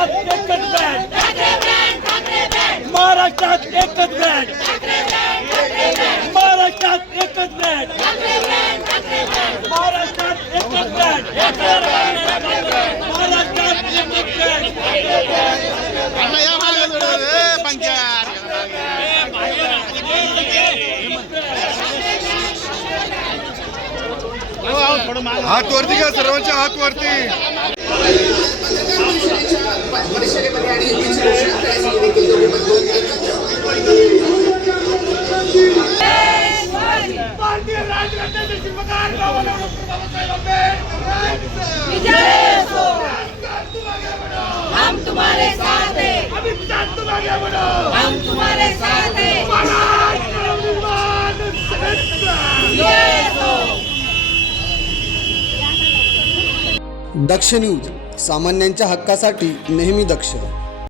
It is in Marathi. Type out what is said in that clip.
महाराष्ट्रात एकच ब्रँड, महाराष्ट्रात एकच ब्रँड, महाराष्ट्रात एकच ब्रँड, महाराष्ट्रात एकच ब्रँड, महाराष्ट्रात एकच ब्रँड. हात वरती घ्या, सर्वांच्या हात वरती. हम तुम्हारे साथ हैं, हम तुम्हारे साथ हैं. दक्ष न्यूज, सामान्यांच्या हक्कासाठी नेहमी दक्ष.